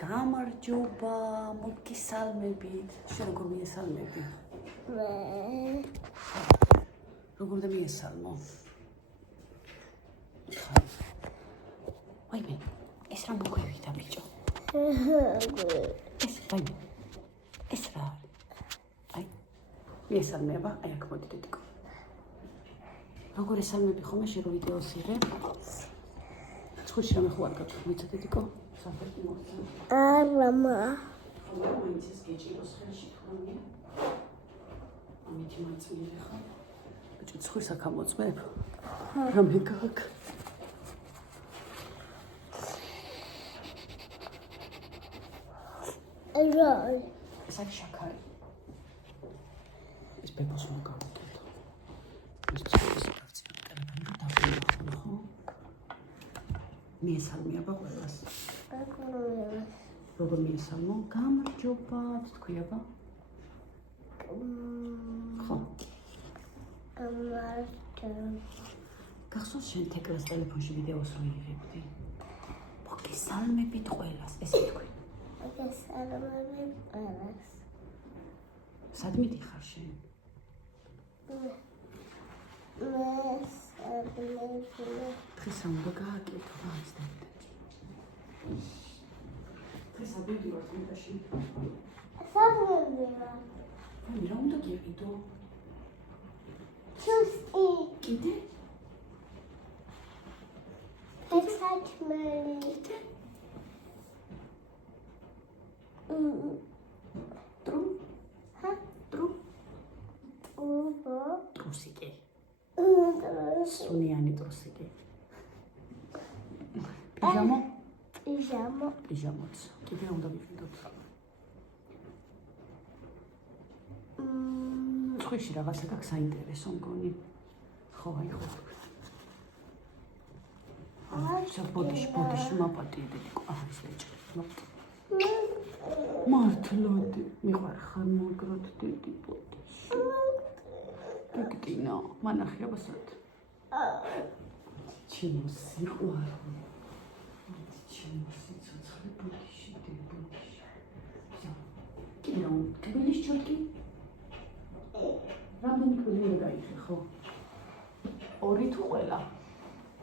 გამარჯობა, მოგესალმებით. შენ როგორ მიესალმები? როგორ და მიესალმო? ვაიმე, ეს რა მოგვივიდა ბიჭო? ეს ვაიმე, ეს რა? აი, მიესალმება, აი აქ მოდი დედიკო. როგორ ესალმები ხოლმე შენ რო ვიდეოს იღებ? ცხვირში რამე ხო არ გაქვს, მოიცა დედიკო? საფერტი მოხდა. Arama. მაინც ეს გეჭიროს ხელში თქონია. ამით მაწილი ხარ. ბიჭო, ცხვირს აქ ამოწმებ? რამე გაქვს? Roll. ეს არის შაქარი. ეს ბებოს უნდა გავუკეთო. ეს ცხვირის კაცია, ტელეფონი დავიღო, ხო? მიესალმება ყველას. როგორ მიესალმო? გამარჯობა, თქვია ბა? ხო. გახსოვს შენ თეკლას ტელეფონში ვიდეოს რო იღებდი? მოგესალმებით ყველას, ესე თქვი. მოგესალმებით ყველას. სად მიდიხარ შენ? დღეს რა უნდა გააკეთო, მაინც დავიდე. დღეს აბედივარ თუნდაში. სად მივდივარ? რა უნდა გიყიდო? ჩუსტი. კიდე? საჭმელი. კიდე? ტრუ? ჰა? ტრუ? ტრუბო. ტრუსიკი. სუნიანი ტრუსიკი. პიჟამო? პიჟამო. პიჟამოც. კიდე უნდა ვიყიდოთ. ცხვირში რაღაცა გაქვს საინტერესო მგონი. ხო, აი ხო. ბოდიში მაპატიე დედიკო. აჰა, ის ეჭი. მართლოდი, მიყვარხარ მაგრად დედი ბოდიში. გიგტინა, მანახება სად? ჩემო სიყვარული. ჩემო სიცოცხლე ბოდიში, დედი ბოდიში. კიდე რა, კბილის ჩორკი? რამდენი კბილი უნდა გაიხე, ხო? ორი თუ ყველა?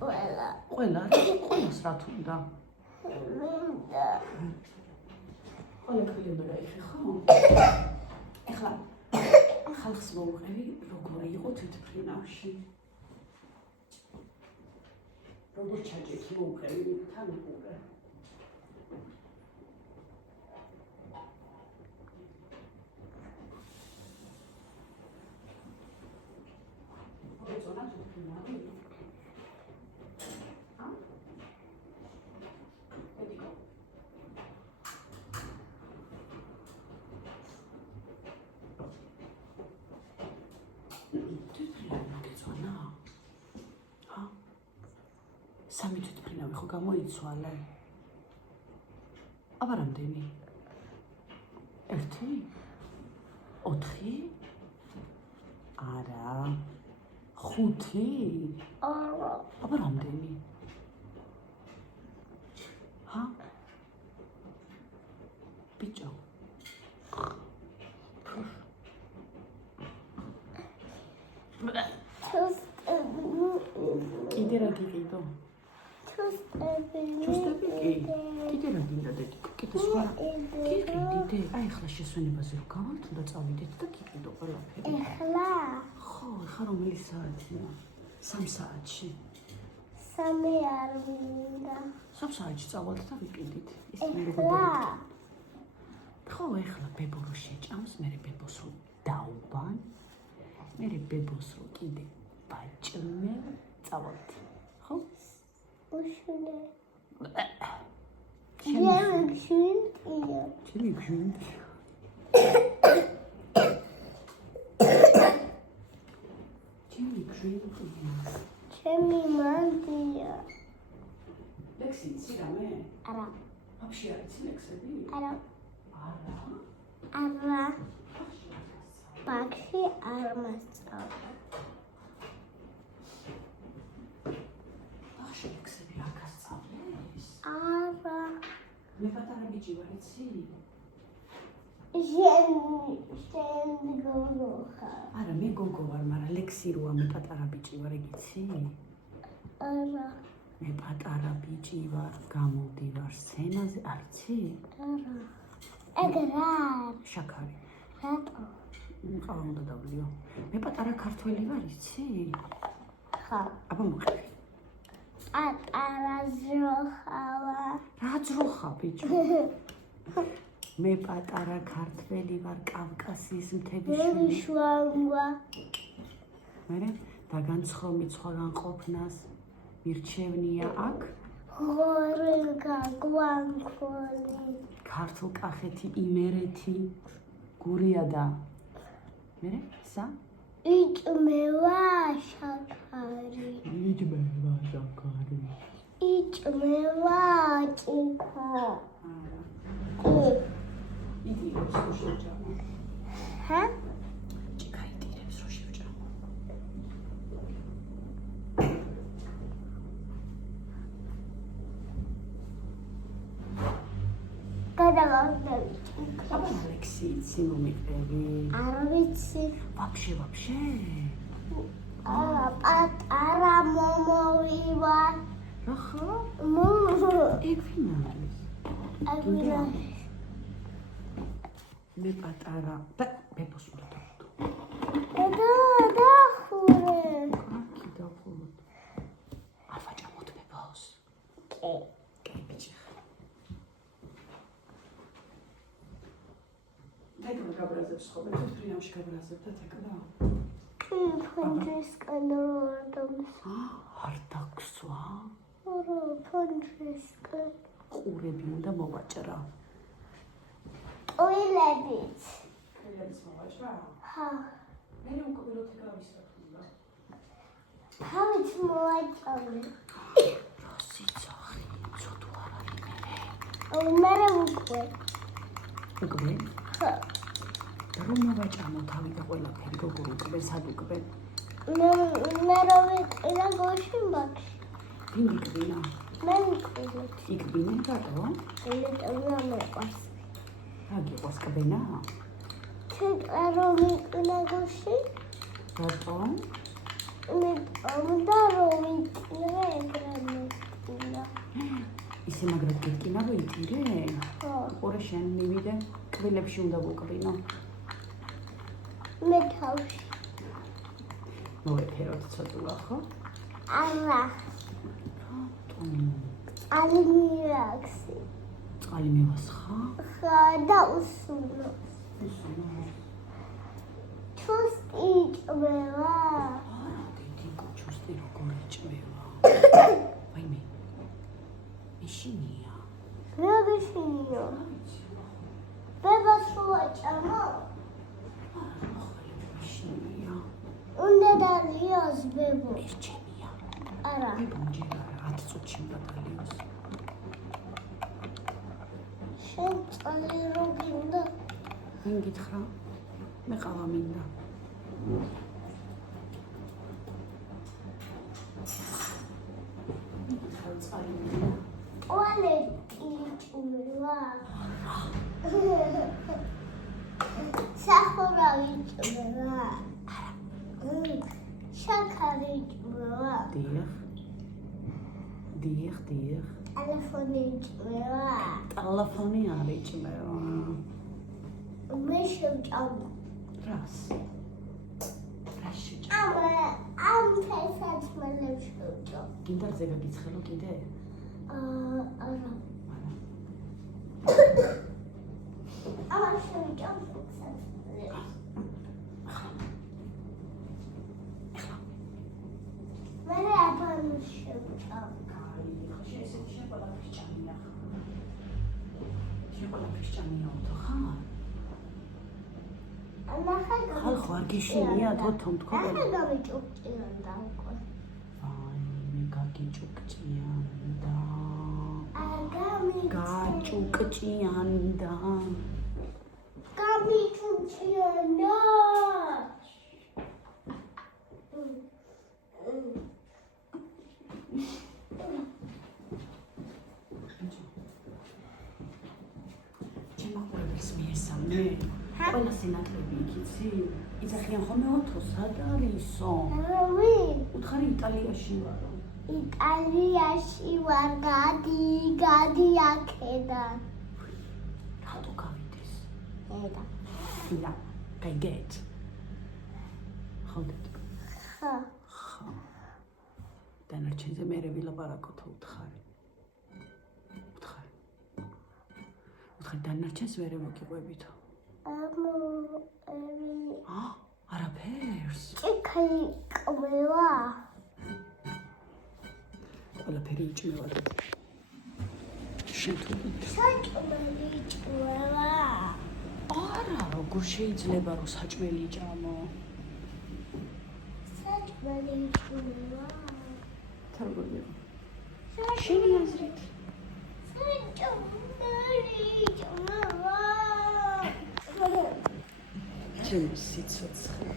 ყველა. ყველა? ყველას რა თუნდა? მინდა. ყველა კბილი უნდა გაიხე, ხო? ეხლა ხალხს მოუღები, როგორი იყო თვითმფრინავში. როგორ ჩაჭიქი მოუღები, თან უყურე. ეწონა თვითმფრინავი? ა? ედიკო. სამი თვითმფრინავი ხო გამოიცვალე? აბა რამდენი? 1? 4? არა. 5? აბა რამდენი? ჰა? ბიჭო. კიდე რა გიყიდო? ჩუსტები კი. კიდე რა გინდა დედიკო? კიდე სხვა. გიყიდე. აი ახლა შესვენებაზე რო გავალთ, უნდა წავიდეთ და გიყიდო ყველაფერი. ეხლა? ხო, ეხლა რომელი საათია? 3 საათში. 3 არ მინდა. 3 საათში წავალთ და ვიყიდით. ეხლა? ხო, ეხლა ბებო რო შეჭამს, მე ბებოს რო დაუბან. მე ბებოს რო კიდე ვაჭმე, წავალთ. ხო? უშვილე. ჩემი შვიდია. ჩემი შვიდი. ჩემი შვიდია. ჩემი მანდია. ლექსი იცი რამე? არა. ვაფშე არ იცი ლექსები? არა. არა. არა. ბაქში არ მასწავლა. ბაქში ლექსები არ გასწავლეს? არა. მე პატარა ბიჭი ვარ, იცი? შენ გოგო ხარ. არა, მე გოგო ვარ, მაგრამ ლექსი როა მე პატარა ბიჭი ვარ, ეგ იცი? არა. მე პატარა ბიჭი ვარ, გამოვდივარ სცენაზე, არ იცი? არა. ეგ რა? შაქარი. რატო? ყავა უნდა დავლიო. მე პატარა ქართველი ვარ, იცი? ხა. აბა მოხდე. პატარა ძროხავა. რა ძროხა ბიჭო? მე პატარა ქართველი ვარ, კავკასიის მთების შვილი. შვანგვა. მერე დაგანცხომი სხვაგან ყოფნას მირჩევნია აქ ღორილგა გვანქოლი. ქართულ კახეთი იმერეთი გურია და მერე სა იჭმევა შაქარი. იჭმევა შაქარი. იჭმევა ჭიქა. იდირებს რო შევჭამო. ჰა? ჭიქა იდირებს რო შევჭამო. გადავაგდები. აბა ალექსი იცი მომიყევი. არ ვიცი. ვაფშე. პატარა მომოვივა. ახლა მომო. ეგ ვინ არის? აგურა. მე პატარა და ბებოს უნდა დავდო. დახურე. აქი დავხუროთ. ავაჭამოთ ბებოს. კი ბიჭი. თეკლა გაბრაზებს ხოლმე თუ ფრინავში გაბრაზებდა თეკლა? ფონჯის კანორდომს. არ დაგსვა? არა, ფონჯის კან. ყურები უნდა მოვაჭრა. ტოილებიც. ყურებს მოვაჭრა? ხა. მე უკბილო თეკლა ვისახულა. თავით მოვაჭამე. რა სიცოცხლე, ცოტა არა იმერე. მერე უკვე. უკბე? ხა. რომ მოვაჭამო თავი და ყველაფერი გოგო უკბე, სად უკბე? მე რო ვიყინა გოში ბაქში. ვინ იყბინა? მე ვიყინა. იყბინე რატო? იმიტომ რომ მეყვარს. რა გიყვარს კბენა? თეკლა რომ ვიყინა გოში. რატო? და რომ ვიყინა ეგრე. ისე მაგრად გიტკინა ვიტირე? ხო. ყურე შენ მივიდე, კბილებში უნდა ვუკბინო. მე თავში. მოვეფეროთ ცოტა ხო? არა. რატო? ალიმირაქსი. წყალი მევასხა? ხა და უსუნო. ჩუსტი ჭმევა. დიდი კუჩუსტი როგორ ჭმევა. ვაიმე. მიშინია. რა გიშინიო? ბებას ვაჭამო. მიშინია. უნდა დალიოს ბებო. ერჩენია. არა. ბიბონჯერა 10 წუთში უნდა დალიოს. შენ წალი რო გინდა? ვინ გითხრა? მე ყავა მინდა. წყალი მინდა. ტუალეტი ჭმევა. სახურავი ჭმევა. შაქარი ჭმევა. დიახ. ტელეფონი ჭმევა. ტელეფონი არ იჭმევა. მე შევჭამო. რას? რას შეჭამ? ამ თესაჭმელებს შევჭამ. გინდარზე გაგიცხელო კიდე? არა. ამას შევჭამ თესაჭმელებს. მე აბანოს შევჭამ. ხალხო არ გიშინია თოთომ თქო. ახლა გამიჭუჭირდა უკვე. აი მე გაგიჭუკჭიანდა. გამიჭუჭიანდა. შემაყურებელს მიესალმე? ყველა სინათლები იქიცი? იძახიან ხოლმე ოთო, სად არისო? ვინ? უთხარი იტალიაში ვარო. იტალიაში ვარ, გადი აქედან. რატო გავიდეს? ედა. და გაიგეთ. ხოდეთ. ხა. ხა. დანარჩენზე მე ვილაპარაკოთ უთხარი. უთხარი დანარჩენს ვერ მოგიყვებითო. არაფერს. ჭიქი ყმევა. ყველაფერი იჭმევა. შენ თუ საჭმელი ჭმევა. არა, როგორ შეიძლება რომ საჭმელი იჭამო? საჭმელი ჭმევა. თორგოდი. შენი აზრით? საჭმელი ჭმევა. ჩემ სიცოცხლე.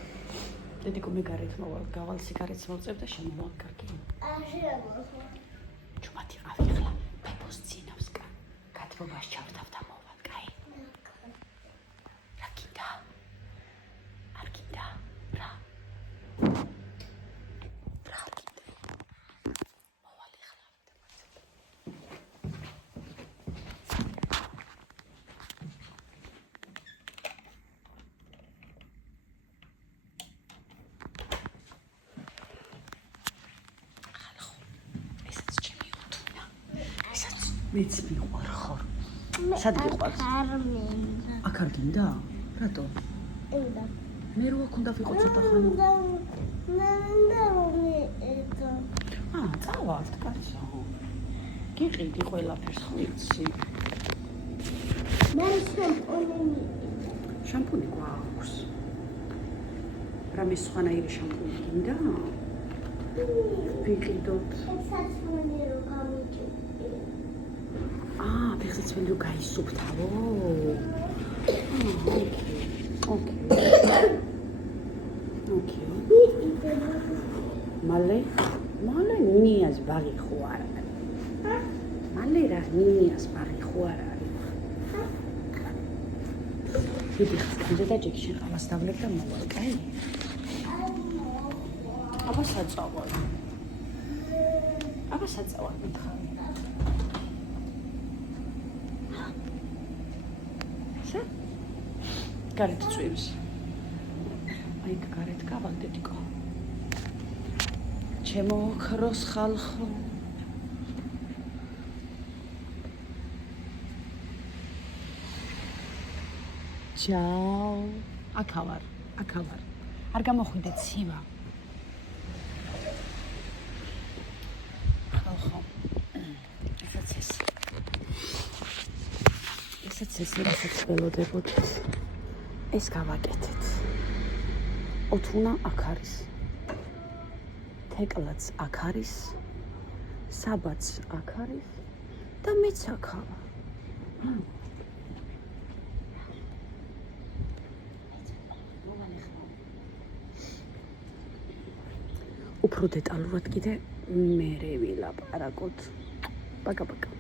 დედიკო მე გარეთ მოვალ, გავალ სიგარეტს მოვწევ და შემოვალ კარგი. ჩუმად იყავი ახლა პეპოს წინავს კა. გათბობას ჩავთავ და მოვალ, კაი? რა გინდა? არ გინდა? რა? რა გინდა? მოვალ ახლა. მეც მიყვარ ხარ. სად გიყვარს? არ მინდა. აქ არ გინდა? რატო? მინდა. მე რო აქ უნდა ვიყო ცოტა ხანი. მინდა რომ ეძო. წავალთ, კაცო. გიყიდი ყველაფერს ხო იცი? მე შამპუნი. შამპუნი გვაქვს. რამე სხვანაირი შამპუნი გინდა? ვიყიდოთ. საჭმელი რო გამიჭირე. ფეხსაცმელი რო გაისუფთავო? ოკეი. მალე ნინიას ბაღი ხო არ არის? მალე რა ნინიას ბაღი ხო არ არის? დიდი ხსკანზე და ჯექი შენ ყავას დავლებ და მოვალ, კაი? აბა საწავალ მითხარი. გარეთ წვივს. აი გარეთ გავალ დედიკო. ჩემო ოქროს ხალხო. ჩაო. აქავარ. არ გამოხვიდეთ ცივა. ხალხო. ესაც ეს რასაც ველოდებოდით. ეს გავაკეთეთ. ოთუნა აქ არის. თეკლაც აქ არის. საბაც აქ არის და მეც აქაა. უფრო დეტალურად კიდე მერე ვილაპარაკოთ. პაკა-პაკა.